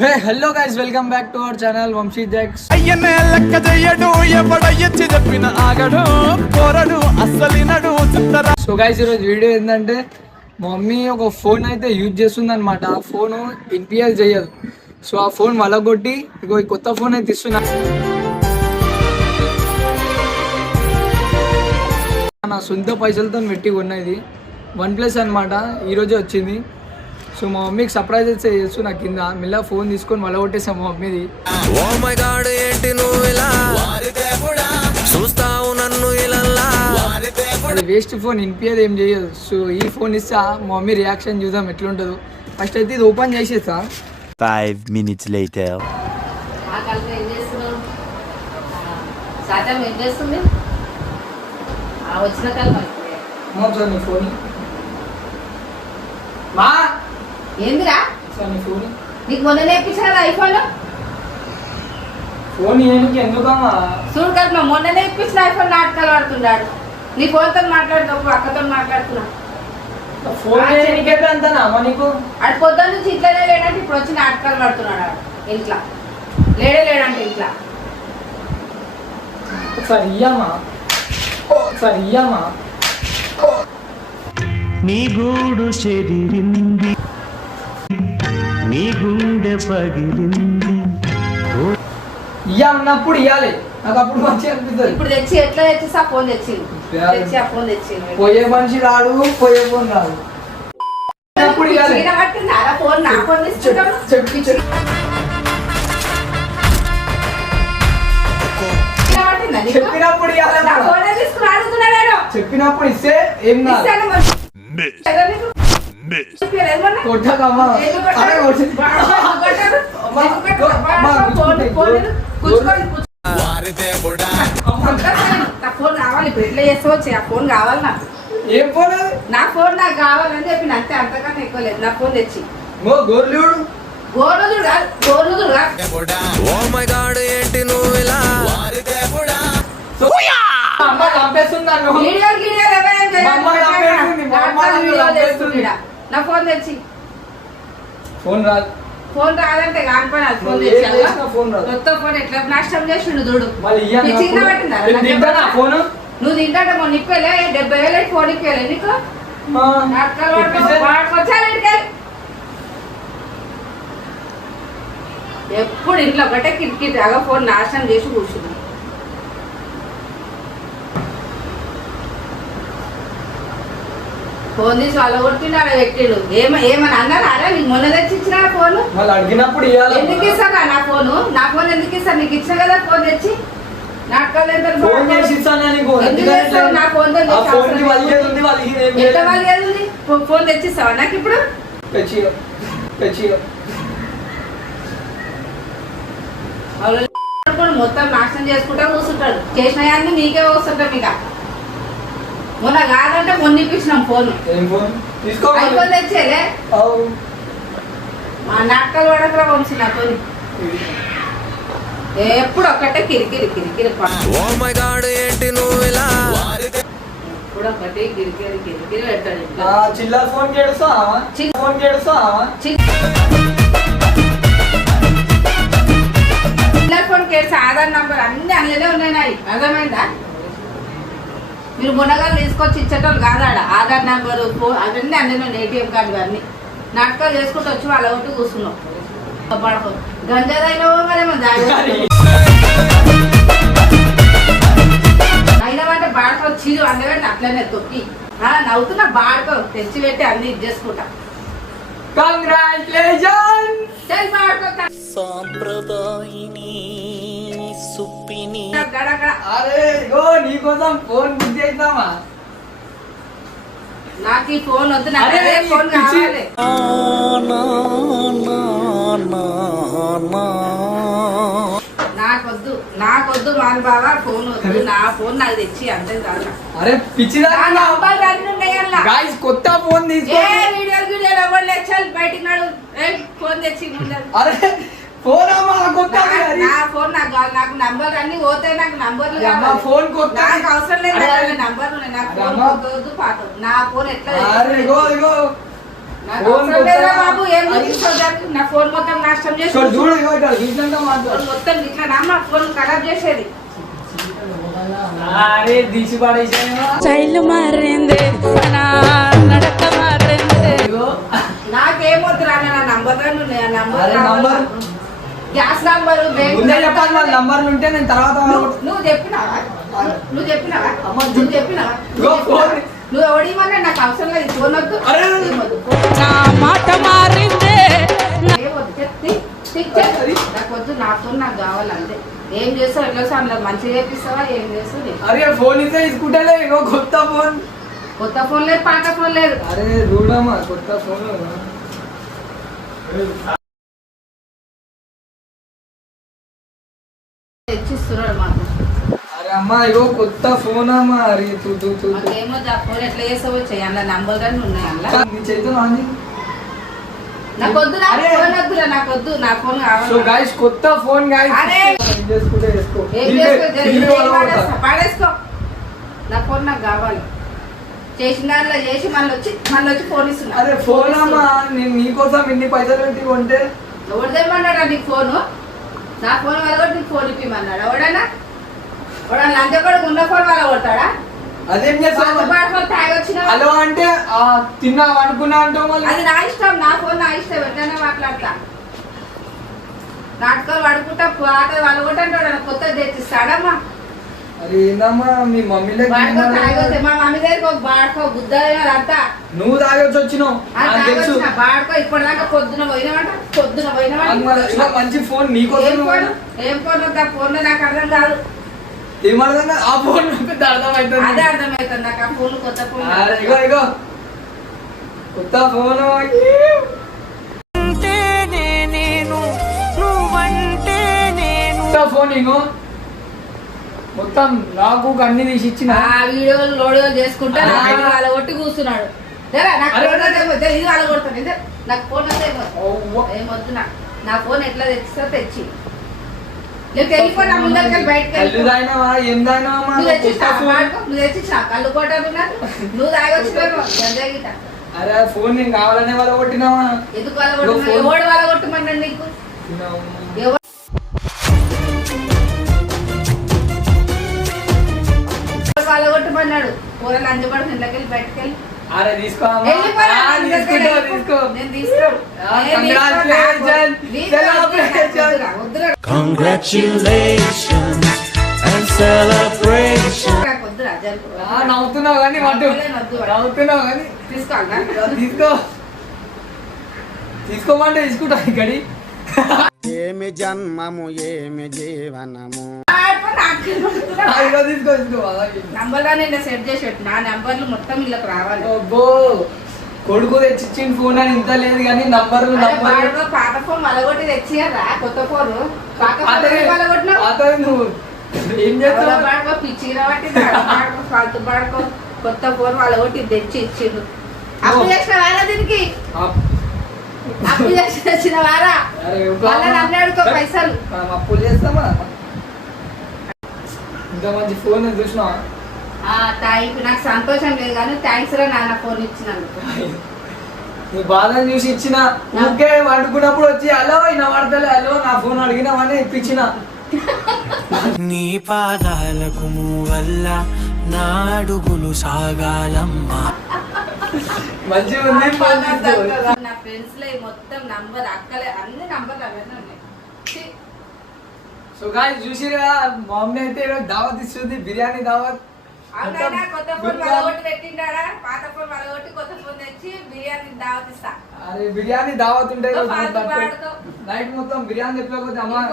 Hey, hello guys, welcome back to our channel Vamshi Jax. అయ్యనే లెక్క చెయ్యడు ఎవడయ్యచ్చి చెప్పిన ఆగడు కోరడు అస్సలినడు చిత్తరా. So guys ఈరోజు వీడియో ఏంటంటే మా మమ్మీ ఒక ఫోన్ అయితే యూజ్ చేస్తుంది అనమాట. ఆ ఫోన్ ఇన్పిఎల్ చేయదు. సో ఆ ఫోన్ వలగొట్టి ఇగో ఈ కొత్త ఫోన్ అయితే ఇస్తున్నా. నా సొంత పైసలతో పెట్టి ఉన్నది OnePlus అనమాట. ఈరోజే వచ్చింది. సో మా మమ్మీకి సర్ప్రైజ్ అయితే చేస్తున్నా కింద మెల్ల ఫోన్ తీసుకొని వల కొట్టేసా మా మమ్మీది. ఓ మై గాడ్ ఏంటి నువ్వు ఇలా చూస్తావు నన్ను ఇలా అది వేస్ట్ ఫోన్ ఇన్పియర్ ఏం చేయదు. సో ఈ ఫోన్ ఇస్తా మా మమ్మీ రియాక్షన్ చూద్దాం ఎట్లుంటుందో. ఫస్ట్ అయితే ఇది ఓపెన్ చేసేస్తా. 5 minutes later. సార్ నీ ఫోన్ మా ఏందిరా సార్ నీ ఫోన్ నీకు మొన్న నేర్పించిన కదా ఐఫోన్ ఫోన్ ఏమిటి ఎందుకమ్మా? చూడు కదా మొన్న నేర్పించిన ఐఫోన్ నాటకాలు ఆడుతున్నాడు. నీ ఫోన్తో మాట్లాడుతూ అక్కతో మాట్లాడుతున్నా. ఫోన్ ఏమిటి అంతనా అమ్మా నీకు? అటు పొద్దున్న నుంచి ఇంట్లోనే లేడంటే ఇప్పుడు వచ్చి నాటకాలు పడుతున్నాడు. ఇంట్లో లేడంటే ఇంట్లో ఒకసారి ఇయ్యమ్మా, ఒకసారి ఇయ్యమ్మా. నీ గూడు చెదిరింది, నీ గుండె పగిలింది. ఇయ్యన్నప్పుడు ఇయ్యాలి, నాకు అప్పుడు మంచిగా అనిపిస్తుంది. ఇప్పుడు తెచ్చి ఎట్లా తెచ్చి ఆ ఫోన్ తెచ్చి ఆ ఫోన్ తెచ్చింది. పోయే మనిషి రాడు, పోయే ఫోన్ రాదు. అప్పుడు ఇయ్యాలి. ఫోన్ నా ఫోన్ తీసుకుంటాను. చెప్పినప్పుడు చెప్పినప్పుడు ఇస్తే ఏం కాదు. కొట్టకమ్మా. ఫోన్ కావాలి ఇప్పుడు ఎట్లా చేసుకోవచ్చు. ఆ ఫోన్ కావాలి నాకు. ఏం ఫోన్? నా ఫోన్ నాకు కావాలని చెప్పి అంతే, అంతకన్నా ఎక్కువ లేదు. నా ఫోన్ తెచ్చి గోర్లుడు గోరుదుడు కాదు, గోరుదుడు కాదు. ఓ మై గాడ్ ఏంటి నువ్వు ఇలా అమ్మ చంపేస్తుంది నన్ను. వీడియో వీడియోలు ఎవరేం చేస్తుంది. నా ఫోన్ తెచ్చి ఫోన్ రాదు. ఫోన్ రాదంటే కానిపోయినా ఫోన్ తెచ్చి ఫోన్ రాదు. కొత్త ఫోన్ ఎట్లా నష్టం చేసిండు చూడు. ఫోన్ నువ్వు తింటాట మొన్న ఇప్పలే 70,000 ఫోన్ ఇప్పలే నీకు. ఎప్పుడు ఇంట్లో ఒకటే కిటికీ దాకా ఫోన్ నాశనం చేసి కూర్చుంది. ఫోన్ తీసి వాళ్ళ కొట్టినాడు పెట్టిడు. ఏమని అన్నారు అరే నీకు మొన్న తెచ్చి ఇచ్చిన ఫోన్ అడిగినప్పుడు ఎందుకు ఇస్తారా? నా ఫోన్ ఎందుకు ఇస్తారు? నీకు ఇచ్చిన కదా ఫోన్ తెచ్చి నాటకాలు ఎంత ఫోన్ తెచ్చిస్తావా నాకు ఇప్పుడు? మొత్తం నాశనం చేసుకుంటా కూర్చుంటాడు. చేసినవన్నీ మీకే వస్తుంటాం. ఇక మొన్న కాదంటే మొన్న ఇప్పించినాం ఫోన్. ఐఫోన్ తెచ్చేలే మా నాటకాలు పడకరా వంశీ. నా ఫోన్ ఎప్పుడు ఒక్కటే కిరికిరి కిరికిరి ఓ మై గాడ్ ఏంటి నువ్వు ఇలా ఎప్పుడు ఒకటి కిరికిరి కిరికిరి పెట్టాడు. చిల్లర ఫోన్ కేడుస్తా ఫోన్ కేడుస్తా. చిల్లర ఫోన్ కేసు ఆధార్ నంబర్ అన్ని అందులోనే ఉన్నాయి నాయి. అర్థమైందా? మీరు మునగాలు తీసుకొచ్చి ఇచ్చేటోళ్ళు కాదాడ. ఆధార్ నెంబరు ఫోన్ అవన్నీ అందులో ATM కార్డు అన్నీ నాటకాలు చేసుకుంటూ వచ్చి వాళ్ళ ఒకటి కూర్చున్నాం. గంజాదైనా మరేమో అయినామంటే బాడకో చీరు అందబెట్టి అట్లనే తొక్కి నవ్వుతున్నా. బాడకో తెచ్చి పెట్టి అన్ని ఇది చేసుకుంటా. నీకోసం ఫోన్ బుక్ చేద్దామా? నాకు ఈ ఫోన్ వద్దు, నాకు ఫోన్ కావాలి. నాకొద్దు మాని బాబా ఫోన్ వద్దు. నా ఫోన్ నాకు తెచ్చి అంతే కాదు. అరే పిచ్చిదా కొత్త ఫోన్ వీడియోలు ఎవరు లెచ్చాలి బయటికి నాడు ఫోన్ తెచ్చి. అరే ఫోన్ నా ఫోన్ నాకు కావాలి. నాకు నంబర్ అన్ని పోతాయి. నాకు నంబర్లు ఫోన్ కొత్త నాకు అవసరం లేదు. నంబర్లు నాకు ఫోన్ వద్దు పాత. నా ఫోన్ ఎట్లా నాకు ఫోన్ అవసరం లేదా కొత్తగా- బాబు, ఏం చూపిస్తావు దానికి? నా ఫోన్ మొత్తం నాశనం చేసి సో చూడు ఇగో ఇక్కడ చూసినాక మాట్లాడు. మొత్తం ఇట్లా నమ్మ ఫోన్ ఖరాబ్ చేసేది. అరే తీసి పడేసాను. స్టైల్ మారింది నా నడక మారింది. ఇగో నాకేమొద్దు రా, నా నంబర్ అరే నంబర్ గ్యాస్ నంబరు ముందే చెప్పాలి, వాళ్ళ నంబర్లు ఉంటే నేను తర్వాత నువ్వు చెప్పినావా? నువ్వు చెప్పినావా? అమ్మ, నువ్వు చెప్పినావా? ఇగో ఫోన్. నువ్వు ఎవడేమన్నా నాకు అవసరం లేదు, ఫోన్ వద్దు. అరే! ఏమొద్దు. నా మాట మారింది. ఏమొద్దు, చెప్తే నాకు వద్దు, నా ఫోన్ నాకు కావాలి అంతే. ఏం చేస్తావు ఎట్లా వస్తావు, అందులో మంచిగా చేపిస్తావా, ఏం చేస్తావు? అరే ఫోన్ ఇస్తే తీసుకుంటేలే ఇగో కొత్త ఫోన్. కొత్త ఫోన్ లేదు, పాత ఫోన్ లేదు. అరే చూడమ్మా కొత్త ఫోన్. తెచ్చిస్తున్నాడు మాకు. అరే అమ్మా ఇగో కొత్త ఫోన్ అమ్మా. అరే తూ తూ తూ. మాకేమొద్దు, ఆ ఫోన్ ఎట్లా చేస్తావో చెయ్యి, అందులో నంబర్ కానీ ఉన్నాయి అందులో. నీ చేతితో నాది. నాకు వద్దు, నా అరే! ఫోన్ వద్దురా, నాకు వద్దు, నా ఫోన్ సో కావాలి. గైస్ కొత్త ఫోన్ గైస్. అరే! ఏం చేసుకుంటే చేసుకో. ఏం దీన్ని- చేసుకో, దీన్ని ఏం వల్ల పాడేస్తా, కొడతా. పాడేసుకో. నా ఫోన్ నాకు కావాలి. చేసిన దాంట్లో చేసి మళ్ళీ వచ్చి ఫోన్ ఇస్తున్నా. అరే ఫోన్ అమ్మా, నేను నీకోసం ఇన్ని పైసలు పెట్టి కొంటే ఎవరిదేమన్నాడా నీకు ఫోను? నా ఫోన్ వాళ్ళ కూడా నీకు ఫోన్ ఇప్పిమన్నాడు ఎవడన్నా? ఎవడన్నా లంచ కూడా ఉన్న ఫోన్ వాళ్ళ కొడతాడా? అదేం చేస్తావు? తాగొచ్చిన హలో అంటే తిన్నావు అనుకున్నా అంటావు మళ్ళీ. అది నా ఇష్టం, నా ఫోన్ నా ఇష్టం, ఎట్లనే మాట్లాడతా. నాటకాలు పడుకుంటా పాట వాళ్ళు కూడా అంటాడు, కొత్త తెచ్చిస్తాడమ్మా. అరే ఏందమ్మా మీ మమ్మీలో వాడుకో తాగొచ్చు, మా మమ్మీ దగ్గరికి ఒక బాడుకో బుద్ధ అంతా నువ్వు తాగొచ్చి వచ్చినావు నాకు తెలుసు. తాగొచ్చిన బాడుకో ఇప్పటిదాకా పొద్దున పోయినామంట. ఇలా మంచి ఫోన్ నీకోసం ఏం ఫోన్ వద్దా? ఫోన్ నాకు అర్థం కాదు. ఏమర్థం ఆ ఫోన్ పెద్ద అర్థం అదే అవుతుంది. అర్థమవుతుంది నాకు, ఆ ఫోన్ కొత్త ఫోన్. అరే ఇగో ఇగో కొత్త ఫోన్. కొత్త ఫోన్ ఇగో మొత్తం నాకు అన్ని తీసి ఇచ్చిన. ఆ వీడియోలు లోడియోలు చేసుకుంటే ఆ. వాళ్ళ కొట్టి కూర్చున్నాడు. జరా, నాకు అరే, ఫోన్ వద్దు, ఏమొద్దు, ఇది వాళ్ళ కొడతాను ఇదే. నాకు ఫోన్ వద్దు, ఓ. ఏమొద్దు. నా ఫోన్ ఎట్లా తెచ్చిస్తా తెచ్చి. నేను టెలిఫోన్ నా ముందరికి బయటకు కళ్ళు వెళ్ళిపో. తాగినావా ఏం తాగినావా నువ్వు తెచ్చినా కళ్ళు కొట్టాను నాకు. నువ్వు తాగొచ్చినావు గంజాయి గిట్ట. అరే ఫోన్ నేను కావాలనే వాళ్ళ కొట్టినావా? ఎందుకు వాళ్ళ ఇదిగో కొట్టున్నా? ఫోన్. ఎవడు వాళ్ళ కొట్టమన్నాడు నీకు? ఎవరు వాళ్ళ కొట్టమన్నాడు? కూరలు అందుబాటు ఇంట్లోకి బయటకు వెళ్ళి అరే తీసుకో అమ్మా. వెళ్ళిపోరా, ఆ, నీ తీసుకో దగ్గర తీసుకో. నేను తీసుకోను. ఆ, నేను తీసుకోను. congratulations. వద్దురా, వద్దురా, Congratulations and celebration. వద్దురా, జరుపు. ఆ, నవ్వుతున్నావు కానీ వద్దు. నవ్వుతున్నావు కానీ తీసుకోవాలా? తీసుకో. తీసుకోమంటే తీసుకుంటా ఇక్కడి. ఏమి జన్మము ఏమి జీవనము ఇదిగో తీసుకో తీసుకో. అలాగే. నంబర్ గా నేను సెట్ చేసి పెట్టు. నా నంబర్లు మొత్తం ఇళ్ళకి రావాలి. అబ్బో కొడుకు తెచ్చిచ్చిన ఫోన్ అని ఇంత లేదు కానీ నంబర్లు అరే నంబర్లు బాడుకో, పాత ఫోన్ వలగొట్టి తెచ్చియారా? కొత్త ఫోన్ పాత ఫోన్ వలగొట్టినావు. అతను నువ్వు ఏం చేస్తావు? బాడుకో, పిచ్చి కాబట్టి బాడుకో, ఫాల్తు బాడుకో, కొత్త ఫోన్ వలగొట్టి తెచ్చి ఇచ్చిండు. అప్పు చేసిన వారా దీనికి? అప్పు చేసి తెచ్చిన వారా? అరే మళ్ళీ నన్ను అడుకో పైసలు. మనం అప్పులు చేస్తామా? ఇంత మంచి ఫోన్ చూసినావా? థ్యాంక్ నాకు సంతోషం లేదు కానీ థ్యాంక్స్ రా నాన్న ఫోన్ ఇచ్చినందుకు. నీ బాధను చూసి ఇచ్చిన. ఊరికే వండుకున్నప్పుడు వచ్చి హలో ఈయన వాడతలే హలో నా ఫోన్ అడిగినామని ఇప్పించిన. నీ పాదాలకు వల్ల నా అడుగులు సాగాలమ్మా. మంచిగా ఉంది ఫోన్ తీసుకో. నా ఫ్రెండ్స్ లో మొత్తం నంబర్ అక్కలే అన్ని నంబర్లు అవన్నీ ఉన్నాయి. ఛీ, సో గాయ్స్ చూసిరా మా మమ్మీ అయితే ఈరోజు దావత్ ఇస్తుంది, బిర్యానీ దావత్. అవునైనా కొత్త ఫోన్ వలగొట్టి పెట్టిండాడా? పాత ఫోన్ వలగొట్టి కొత్త ఫోన్ తెచ్చి బిర్యానీ దావత్ ఇస్తా. అరే బిర్యానీ దావత్ ఉంటే పాడుకో. నైట్ మొత్తం బిర్యానీ చెప్పలేకపోతే అమ్మ